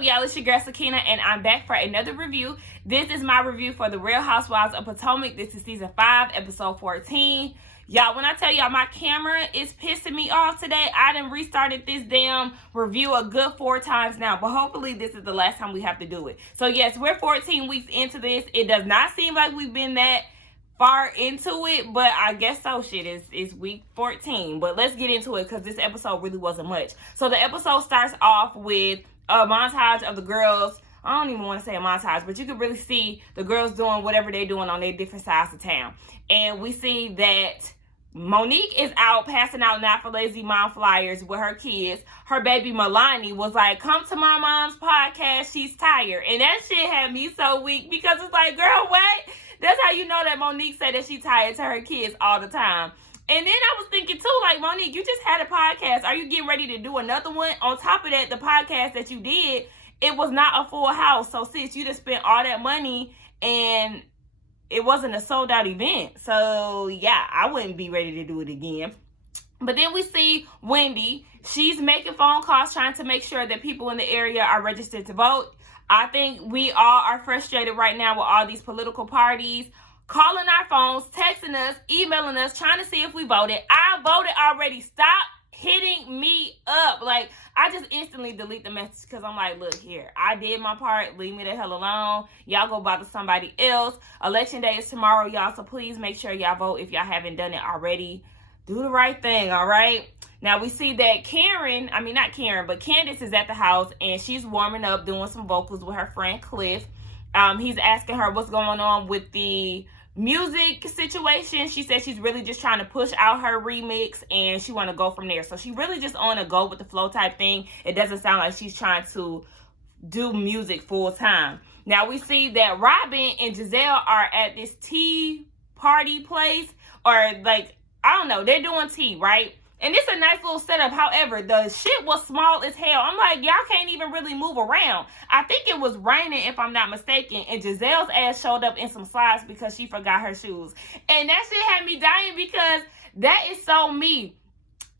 up, y'all? It's your girl Sakina, and I'm back for another review. This is my review for the Real Housewives of Potomac. This is season 5, episode 14. Y'all, when I tell y'all my camera is pissing me off today, I done restarted this damn review a good 4 times now, but hopefully this is the last time we have to do it. So yes, we're 14 weeks into this. It does not seem like we've been that far into it, but I guess so. Shit, it's week 14, but let's get into it because this episode really wasn't much. So the episode starts off with a montage of the girls. I don't even want to say a montage, but you can really see the girls doing whatever they're doing on their different sides of town. And we see that Monique is out passing out Not for Lazy Mom flyers with her kids. Her baby Milani was like, come to my mom's podcast, she's tired. And that shit had me so weak because it's like, girl, what? That's how you know that Monique said that she tired to her kids all the time. And then I was thinking too, like, Monique, you just had a podcast. Are you getting ready to do another one? On top of that, the podcast that you did, it was not a full house. So sis, you just spent all that money and it wasn't a sold out event. So yeah, I wouldn't be ready to do it again. But then we see Wendy. She's making phone calls trying to make sure that people in the area are registered to vote. I think we all are frustrated right now with all these political parties calling our phones, texting us, emailing us, trying to see if we voted. I voted already. Stop hitting me up. Like, I just instantly delete the message because I'm like, look here, I did my part. Leave me the hell alone. Y'all go bother somebody else. Election day is tomorrow, y'all, so please make sure y'all vote if y'all haven't done it already. Do the right thing, all right? Now, we see that Candace is at the house, and she's warming up, doing some vocals with her friend Cliff. He's asking her what's going on with the music situation. She said she's really just trying to push out her remix, and she want to go from there. So she really just on a go with the flow type thing. It doesn't sound like she's trying to do music full time. Now, we see that Robyn and Gizelle are at this tea party place, or like, I don't know, they're doing tea, right? And it's a nice little setup. However, the shit was small as hell. I'm like, y'all can't even really move around. I think it was raining, if I'm not mistaken. And Giselle's ass showed up in some slides because she forgot her shoes. And that shit had me dying because that is so me.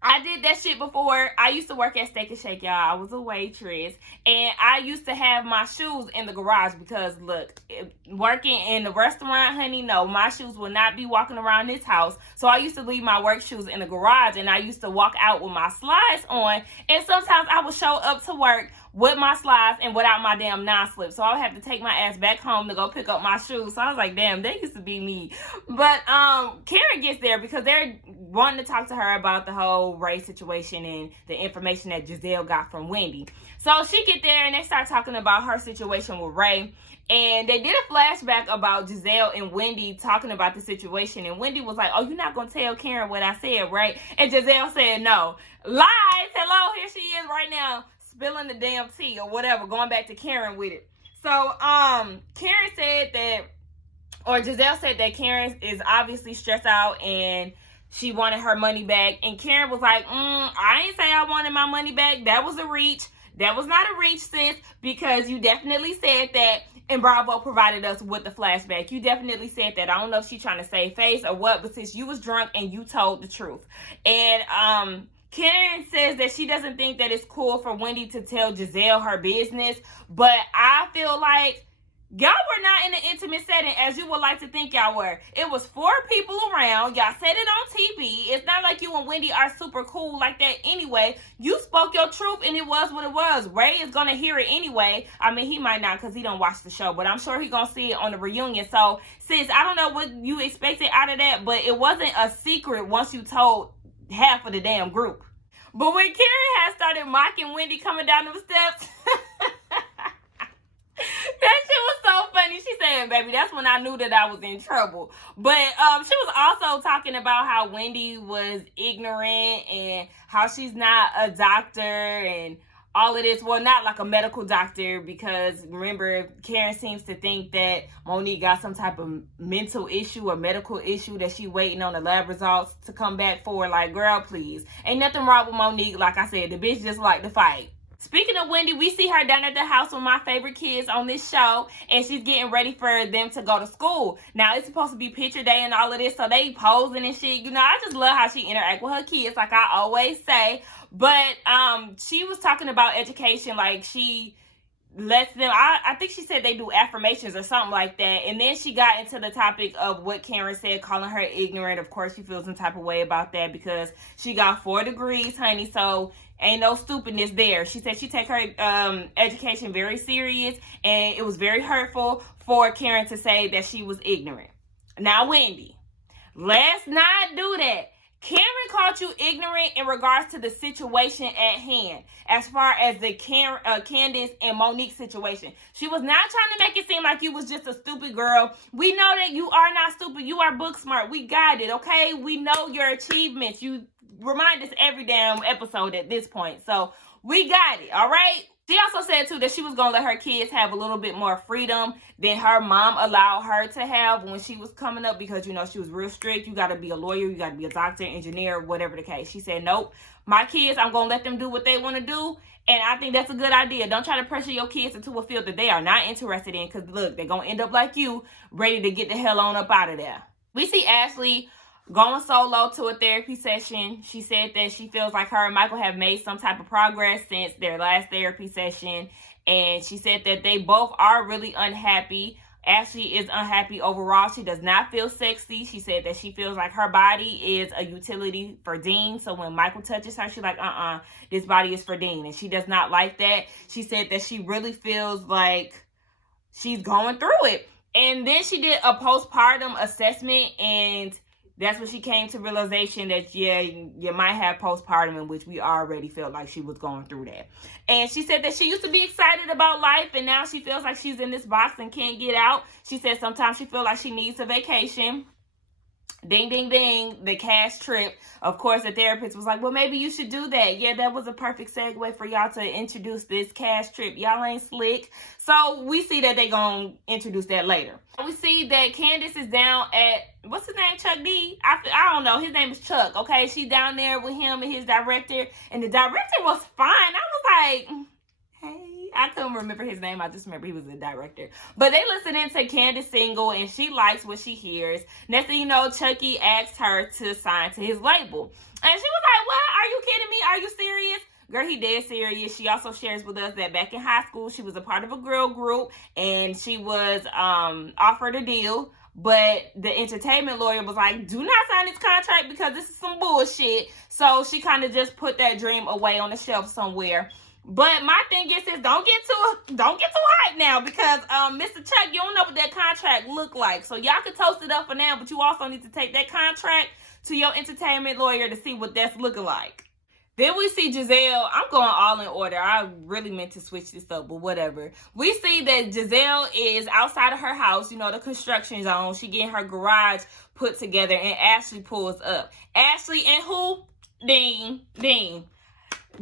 I did that shit before. I used to work at Steak and Shake, y'all. I was a waitress. And I used to have my shoes in the garage because, look, working in the restaurant, honey, no, my shoes will not be walking around this house. So I used to leave my work shoes in the garage, and I used to walk out with my slides on. And sometimes I would show up to work with my slides and without my damn non-slip. So I would have to take my ass back home to go pick up my shoes. So I was like, damn, that used to be me. But Karen gets there because they're wanting to talk to her about the whole Ray situation and the information that Gizelle got from Wendy. So she get there and they start talking about her situation with Ray. And they did a flashback about Gizelle and Wendy talking about the situation. And Wendy was like, oh, you're not going to tell Karen what I said, right? And Gizelle said, no. Lies. Hello, here she is right now, spilling the damn tea or whatever, going back to Karen with it. So, Karen said that, or Gizelle said that Karen is obviously stressed out and she wanted her money back. And Karen was like, I ain't say I wanted my money back. That was a reach. That was not a reach, sis, because you definitely said that, and Bravo provided us with the flashback. You definitely said that. I don't know if she's trying to save face or what, but since you was drunk and you told the truth. And, Karen says that she doesn't think that it's cool for Wendy to tell Gizelle her business, but I feel like y'all were not in an intimate setting as you would like to think y'all were. It was 4 people around. Y'all said it on TV. It's not like you and Wendy are super cool like that anyway. You spoke your truth and it was what it was. Ray is going to hear it anyway. I mean, he might not because he don't watch the show, but I'm sure he's going to see it on the reunion. So, sis, I don't know what you expected out of that, but it wasn't a secret once you told half of the damn group. But when Karen had started mocking Wendy coming down the steps, that shit was so funny. She said, baby, that's when I knew that I was in trouble. But she was also talking about how Wendy was ignorant and how she's not a doctor and all of this. Well, not like a medical doctor, because remember, Karen seems to think that Monique got some type of mental issue or medical issue that she waiting on the lab results to come back for. Like, girl, please. Ain't nothing wrong with Monique. Like I said, the bitch just like to fight. Speaking of Wendy, we see her down at the house with my favorite kids on this show, and she's getting ready for them to go to school. Now, it's supposed to be picture day and all of this, so they posing and shit. You know, I just love how she interact with her kids, like I always say. But she was talking about education, like she lets them, I think she said they do affirmations or something like that. And then she got into the topic of what Karen said, calling her ignorant. Of course, she feels some type of way about that because she got 4 degrees, honey. So ain't no stupidness there. She said she take her education very serious, and it was very hurtful for Karen to say that she was ignorant. Now, Wendy, let's not do that. Karen called you ignorant in regards to the situation at hand, as far as the Candace and Monique situation. She was not trying to make it seem like you was just a stupid girl. We know that you are not stupid. You are book smart. We got it, okay? We know your achievements. You remind us every damn episode at this point. So we got it, all right? She also said, too, that she was going to let her kids have a little bit more freedom than her mom allowed her to have when she was coming up because, you know, she was real strict. You got to be a lawyer. You got to be a doctor, engineer, whatever the case. She said, nope, my kids, I'm going to let them do what they want to do. And I think that's a good idea. Don't try to pressure your kids into a field that they are not interested in because, look, they're going to end up like you, ready to get the hell on up out of there. We see Ashley going solo to a therapy session. She said that she feels like her and Michael have made some type of progress since their last therapy session. And she said that they both are really unhappy. Ashley is unhappy overall. She does not feel sexy. She said that she feels like her body is a utility for Dean. So when Michael touches her, she's like, this body is for Dean. And she does not like that. She said that she really feels like she's going through it. And then she did a postpartum assessment, and that's when she came to realization that, yeah, you might have postpartum, in which we already felt like she was going through that. And she said that she used to be excited about life, and now she feels like she's in this box and can't get out. She said sometimes she feels like she needs a vacation. Ding, ding, ding, the cash trip. Of course, the therapist was like, well, maybe you should do that. Yeah, that was a perfect segue for y'all to introduce this cash trip. Y'all ain't slick. So we see that they gonna introduce that later. We see that Candace is down at, what's his name, Chuck D? I don't know. His name is Chuck, okay? She's down there with him and his director. And the director was fine. I was like, hey. I couldn't remember his name. I just remember he was the director. But they listening to Candace single, and she likes what she hears. Next thing you know, Chucky asked her to sign to his label. And she was like, what? Are you kidding me? Are you serious? Girl, he dead serious. She also shares with us that back in high school, she was a part of a girl group, and she was offered a deal. But the entertainment lawyer was like, do not sign this contract because this is some bullshit. So she kind of just put that dream away on the shelf somewhere. But my thing is don't get too hyped now because Mr. Chuck, you don't know what that contract look like. So y'all can toast it up for now, but you also need to take that contract to your entertainment lawyer to see what that's looking like. Then we see Gizelle. I'm going all in order. I really meant to switch this up, but whatever. We see that Gizelle is outside of her house, you know, the construction zone. She getting her garage put together, and Ashley pulls up. Ashley and who? Dean.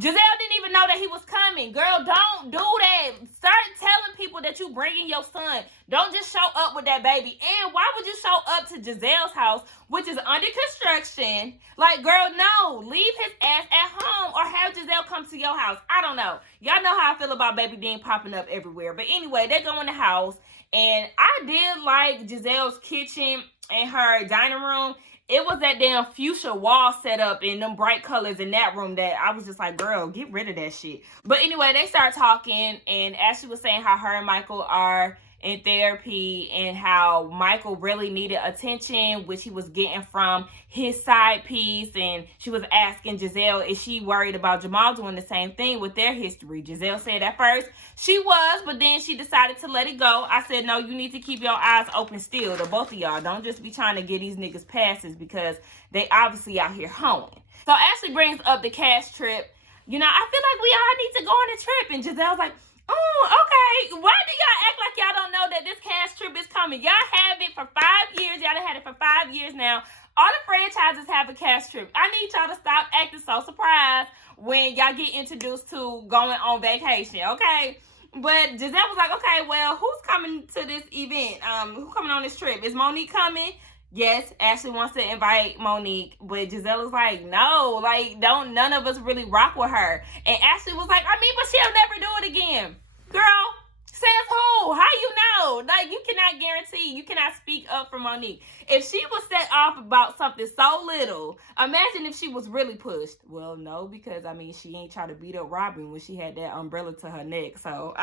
Giselle didn't even know that he was coming. Girl, don't do that. Start telling people that you bringing your son. Don't just show up with that baby. And why would you show up to Giselle's house, which is under construction? Like, girl, no. Leave his ass at home or have Gizelle come to your house. I don't know. Y'all know how I feel about Baby Dean popping up everywhere. But anyway, they go in the house. And I did like Giselle's kitchen and her dining room. It was that damn fuchsia wall set up in them bright colors in that room that I was just like, girl, get rid of that shit. But anyway, they start talking, and Ashley was saying how her and Michael are in therapy and how Michael really needed attention, which he was getting from his side piece. And she was asking Gizelle, is she worried about Jamal doing the same thing with their history? Gizelle said at first she was, but then she decided to let it go. I said, no, you need to keep your eyes open still, to both of y'all. Don't just be trying to get these niggas passes because they obviously out here hoeing. So Ashley brings up the cash trip. You know, I feel like we all need to go on a trip. And Giselle's like, oh, okay. Why do y'all act like y'all don't know that this cash trip is coming? Y'all have it for 5 years. Y'all done had it for 5 years now. All the franchises have a cash trip. I need y'all to stop acting so surprised when y'all get introduced to going on vacation, okay? But Gizelle was like, okay, well, who's coming to this event? Who's coming on this trip? Is Monique coming? Yes, Ashley wants to invite Monique, but Gizelle was like, no, like, none of us really rock with her. And Ashley was like, I mean, but she'll never do it again. Girl, says who? How you know? Like, you cannot guarantee, you cannot speak up for Monique. If she was set off about something so little, imagine if she was really pushed. Well, no, because, I mean, she ain't trying to beat up Robyn when she had that umbrella to her neck. So,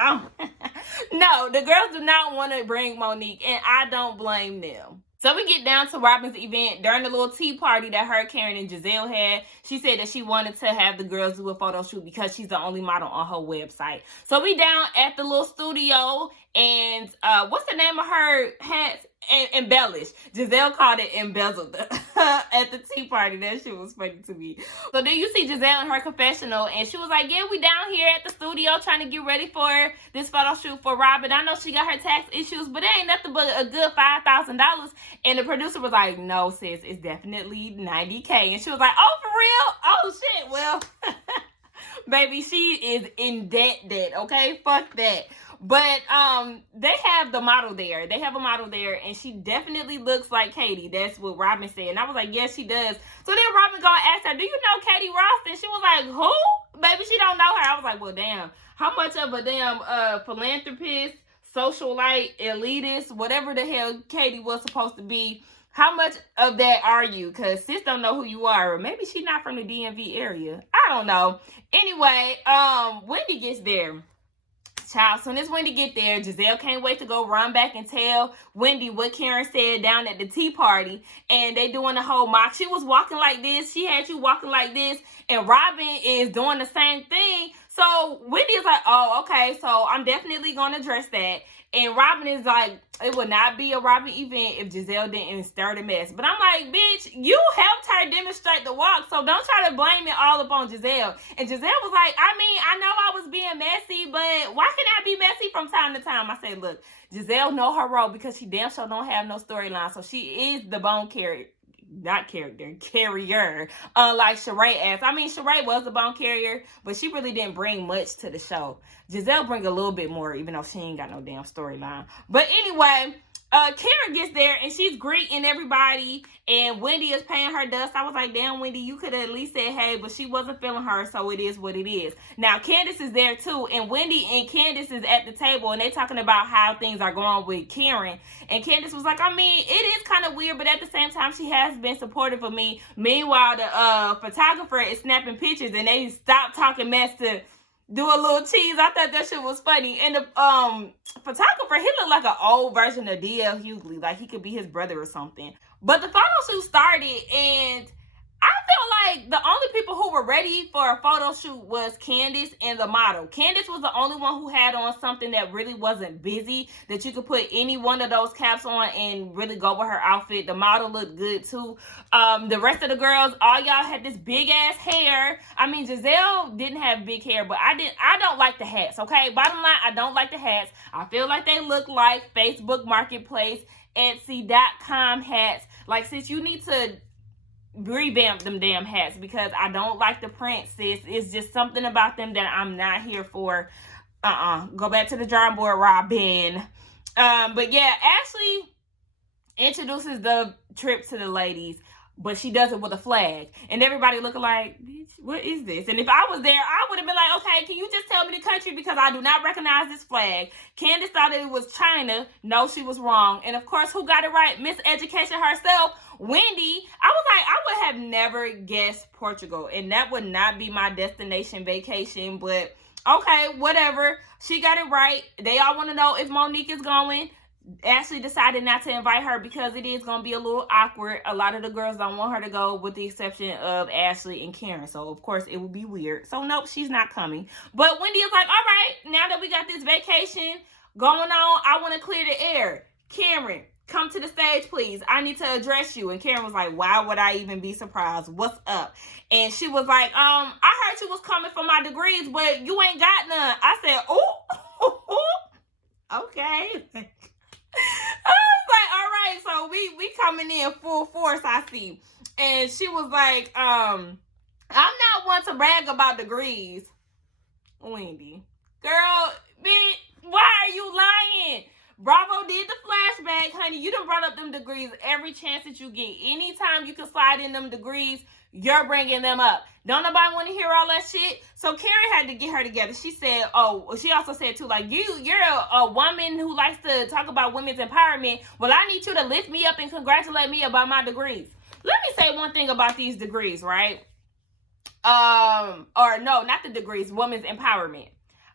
No, the girls do not want to bring Monique, and I don't blame them. So we get down to Robyn's event. During the little tea party that her, Karen, and Gizelle had, she said that she wanted to have the girls do a photo shoot because she's the only model on her website. So we down at the little studio, and what's the name of her hats? Embellished. Gizelle called it embezzled at the tea party. That shit was funny to me. So then you see Gizelle in her confessional, and she was like, yeah, we down here at the studio trying to get ready for this photo shoot for Robyn. I know she got her tax issues, but it ain't nothing but a good $5,000. And the producer was like, no, sis, it's definitely $90K. And she was like, oh, for real? Oh, shit. Well, baby, she is in debt, okay? Fuck that. But they have the model there. They have a model there, and she definitely looks like Katie. That's what Robyn said. And I was like, yes, she does. So then Robyn gonna ask her, do you know Katie Ross? And she was like, who? Baby, she don't know her. I was like, well, damn. How much of a damn philanthropist, socialite, elitist, whatever the hell Katie was supposed to be, how much of that are you? Because sis don't know who you are. Or maybe she's not from the DMV area. I don't know. Anyway, Wendy gets there. Child, soon as Wendy get there, Gizelle can't wait to go run back and tell Wendy what Karen said down at the tea party. And they doing the whole mock. She was walking like this. She had you walking like this. And Robyn is doing the same thing. So Wendy is like, oh, okay. So I'm definitely going to address that. And Robyn is like, it would not be a Robyn event if Gizelle didn't stir the mess. But I'm like, bitch, you helped her demonstrate the walk, so don't try to blame it all upon Gizelle. And Gizelle was like, I mean, I know I was being messy, but why can I be messy from time to time? I said, look, Gizelle know her role because she damn sure don't have no storyline, so she is the bone carrier. Not character, carrier, like Sheree asked. I mean, Sheree was a bone carrier, but she really didn't bring much to the show. Gizelle bring a little bit more, even though she ain't got no damn storyline. But anyway, Karen gets there, and she's greeting everybody, and Wendy is paying her dust. I was like, damn, Wendy, you could have at least said hey, but she wasn't feeling her, so it is what it is. Now, Candace is there, too, and Wendy and Candace is at the table, and they talking about how things are going with Karen. And Candace was like, I mean, it is kind of weird, but at the same time, she has been supportive of me. Meanwhile, the photographer is snapping pictures, and they stopped talking mess to do a little tease. I thought that shit was funny. And the photographer, he looked like an old version of D.L. Hughley. Like he could be his brother or something. But the photo shoot started, and I feel like the only people who were ready for a photo shoot was Candace and the model. Candace was the only one who had on something that really wasn't busy, that you could put any one of those caps on and really go with her outfit. The model looked good too. The rest of the girls, all y'all had this big ass hair. I mean, Gizelle didn't have big hair, but I don't like the hats, okay? Bottom line, I don't like the hats. I feel like they look like Facebook Marketplace, Etsy.com hats. Like, sis, you need to revamp them damn hats because I don't like the print, sis. It's just something about them that I'm not here for. Go back to the drawing board, Robyn. But yeah, Ashley introduces the trip to the ladies, but she does it with a flag. And everybody looking like, bitch, what is this? And if I was there, I would have been like, okay, can you just tell me the country because I do not recognize this flag. Candace thought it was China. No, she was wrong. And of course, who got it right? Miss Education herself, Wendy. I was like, I would have never guessed Portugal. And that would not be my destination vacation. But okay, whatever. She got it right. They all want to know if Monique is going. Ashley decided not to invite her because it is going to be a little awkward. A lot of the girls don't want her to go with the exception of Ashley and Karen. So, of course, it would be weird. So, nope, she's not coming. But Wendy is like, all right, now that we got this vacation going on, I want to clear the air. Karen, come to the stage, please. I need to address you. And Karen was like, why would I even be surprised? What's up? And she was like, I heard you was coming for my degrees, but you ain't got none. I said, ooh, okay. I was like, all right, so we coming in full force, I see. And she was like, I'm not one to brag about degrees. Wendy, girl, bitch, why are you lying? Bravo did the flashback, honey. You done brought up them degrees every chance that you get. Anytime you can slide in them degrees, you're bringing them up. Don't nobody want to hear all that shit. So Karen had to get her together. She said, she also said too, like, you're a woman who likes to talk about women's empowerment. Well, I need you to lift me up and congratulate me about my degrees. Let me say one thing about these degrees, right? Or no, not the degrees, women's empowerment.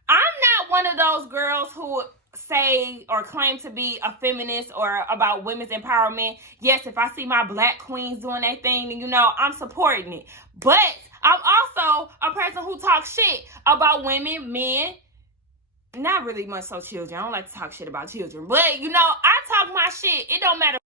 I'm not one of those girls who say or claim to be a feminist or about women's empowerment. Yes, if I see my black queens doing their thing, then, you know, I'm supporting it. But I'm also a person who talks shit about women, men, not really much so children. I don't like to talk shit about children. But, you know, I talk my shit. It don't matter.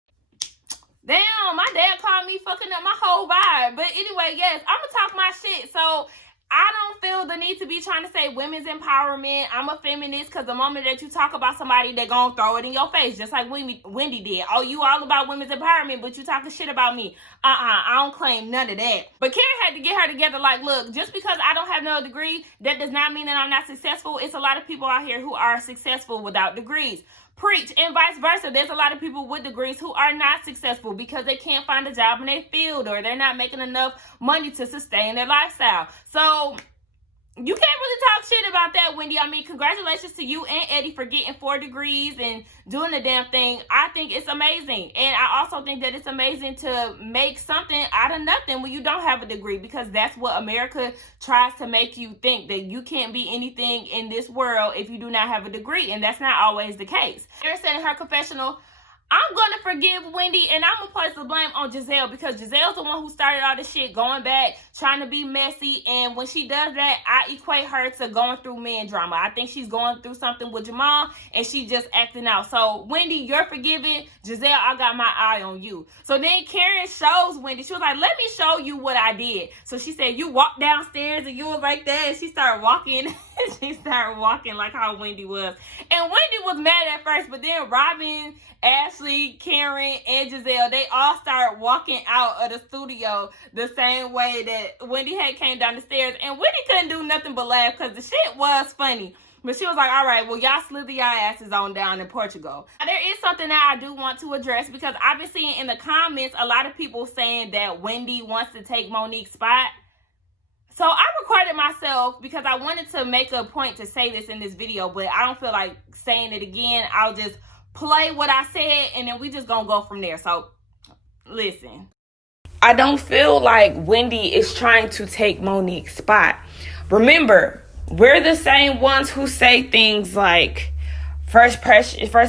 Damn, my dad called me fucking up my whole vibe. But anyway, yes, I'm going to talk my shit. So I don't feel the need to be trying to say women's empowerment. I'm a feminist because the moment that you talk about somebody, they're going to throw it in your face, just like Wendy did. Oh, you all about women's empowerment, but you talking shit about me. I don't claim none of that. But Karen had to get her together like, look, just because I don't have no degree, that does not mean that I'm not successful. It's a lot of people out here who are successful without degrees. Preach, and vice versa. There's a lot of people with degrees who are not successful because they can't find a job in their field or they're not making enough money to sustain their lifestyle. So you can't really talk shit about that, Wendy. I mean, congratulations to you and Eddie for getting 4 degrees and doing the damn thing. I think it's amazing. And I also think that it's amazing to make something out of nothing when you don't have a degree, because that's what America tries to make you think, that you can't be anything in this world if you do not have a degree. And that's not always the case. Karen said in her confessional, I'm going to forgive Wendy, and I'm going to place the blame on Gizelle, because Gizelle's the one who started all this shit, going back, trying to be messy, and when she does that, I equate her to going through man drama. I think she's going through something with Jamal, and she just acting out. So, Wendy, you're forgiven. Giselle, I got my eye on you. So then Karen shows Wendy. She was like, let me show you what I did. So she said, you walked downstairs, and you was like that, and she started walking. She started walking like how Wendy was. And Wendy was mad at first, but then Robyn, Ashley, Karen, and Gizelle, they all started walking out of the studio the same way that Wendy had came down the stairs. And Wendy couldn't do nothing but laugh because the shit was funny. But she was like, all right, well, y'all slither y'all asses on down in Portugal. Now, there is something that I do want to address, because I've been seeing in the comments a lot of people saying that Wendy wants to take Monique's spot. So I recorded myself because I wanted to make a point to say this in this video, but I don't feel like saying it again. I'll just play what I said, and then we just gonna go from there. So listen, I don't feel like Wendy is trying to take Monique's spot. Remember, we're the same ones who say things like first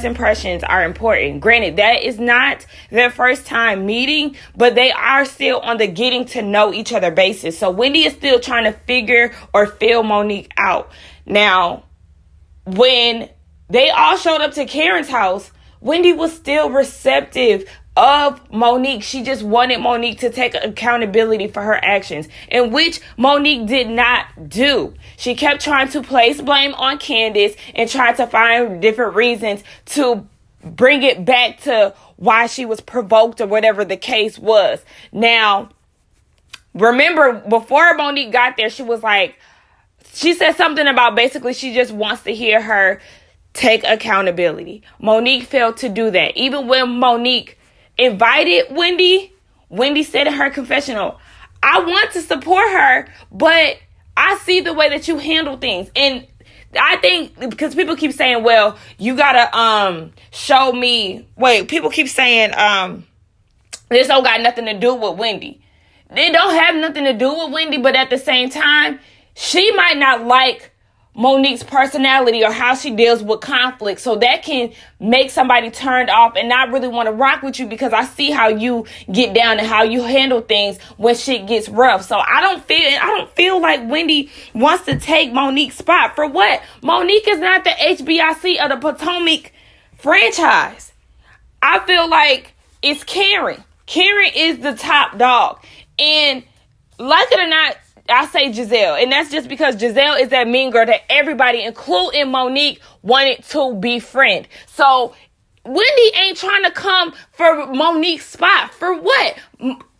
impressions are important. Granted, that is not their first time meeting, but they are still on the getting to know each other basis. So Wendy is still trying to figure or feel Monique out. Now, when they all showed up to Karen's house, Wendy was still receptive of Monique. She just wanted Monique to take accountability for her actions, in which Monique did not do. She kept trying to place blame on Candace and tried to find different reasons to bring it back to why she was provoked or whatever the case was. Now, remember, before Monique got there, she said something about basically she just wants to hear her take accountability. Monique failed to do that. Even when Monique invited Wendy, Wendy said in her confessional, I want to support her, but I see the way that you handle things. And I think, because people keep saying, well, you gotta show me. Wait, people keep saying this don't got nothing to do with Wendy. They don't have nothing to do with Wendy, but at the same time, she might not like Monique's personality or how she deals with conflict. So that can make somebody turned off and not really want to rock with you, because I see how you get down and how you handle things when shit gets rough. So I don't feel like Wendy wants to take Monique's spot. For what? Monique is not the HBIC of the Potomac franchise. I feel like it's Karen. Karen is the top dog. And like it or not, I say Gizelle, and that's just because Gizelle is that mean girl that everybody, including Monique, wanted to befriend. So Wendy ain't trying to come for Monique's spot. For what?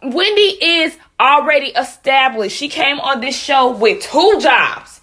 Wendy is already established. She came on this show with 2 jobs,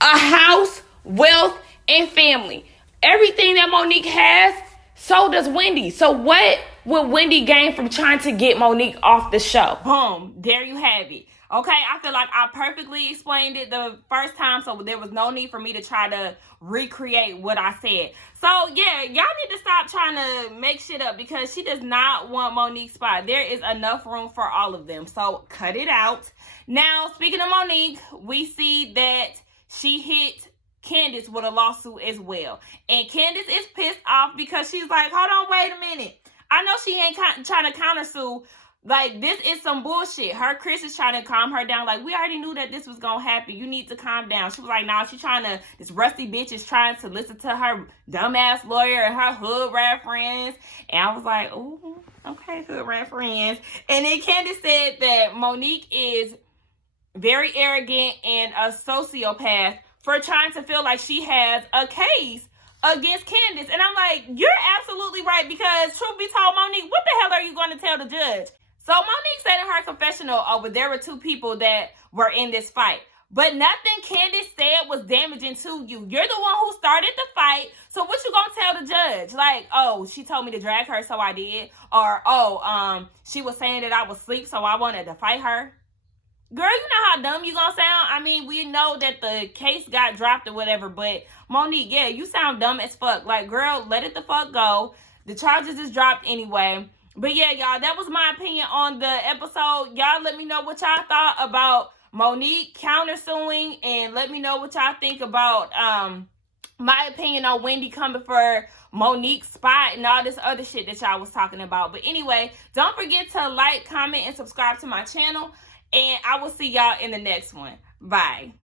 a house, wealth, and family. Everything that Monique has, so does Wendy. So what would Wendy gain from trying to get Monique off the show? Boom. There you have it. Okay, I feel like I perfectly explained it the first time, so there was no need for me to try to recreate what I said. So, yeah, y'all need to stop trying to make shit up, because she does not want Monique's spot. There is enough room for all of them, so cut it out. Now, speaking of Monique, we see that she hit Candace with a lawsuit as well. And Candace is pissed off because she's like, hold on, wait a minute. I know she ain't trying to countersue. Like, this is some bullshit. Her Chris is trying to calm her down. Like, we already knew that this was gonna happen. You need to calm down. She was like, nah, this rusty bitch is trying to listen to her dumbass lawyer and her hood rat friends. And I was like, ooh, okay, hood rat friends. And then Candace said that Monique is very arrogant and a sociopath for trying to feel like she has a case against Candace. And I'm like, you're absolutely right, because truth be told, Monique, what the hell are you going to tell the judge? So Monique said in her confessional, there were two people that were in this fight. But nothing Candace said was damaging to you. You're the one who started the fight. So what you gonna tell the judge? Like, oh, she told me to drag her, so I did. Or, she was saying that I was asleep, so I wanted to fight her. Girl, you know how dumb you gonna sound? I mean, we know that the case got dropped or whatever, but Monique, yeah, you sound dumb as fuck. Like, girl, let it the fuck go. The charges is dropped anyway. But yeah, y'all, that was my opinion on the episode. Y'all let me know what y'all thought about Monique countersuing, and let me know what y'all think about my opinion on Wendy coming for Monique's spot and all this other shit that y'all was talking about. But anyway, don't forget to like, comment, and subscribe to my channel. And I will see y'all in the next one. Bye.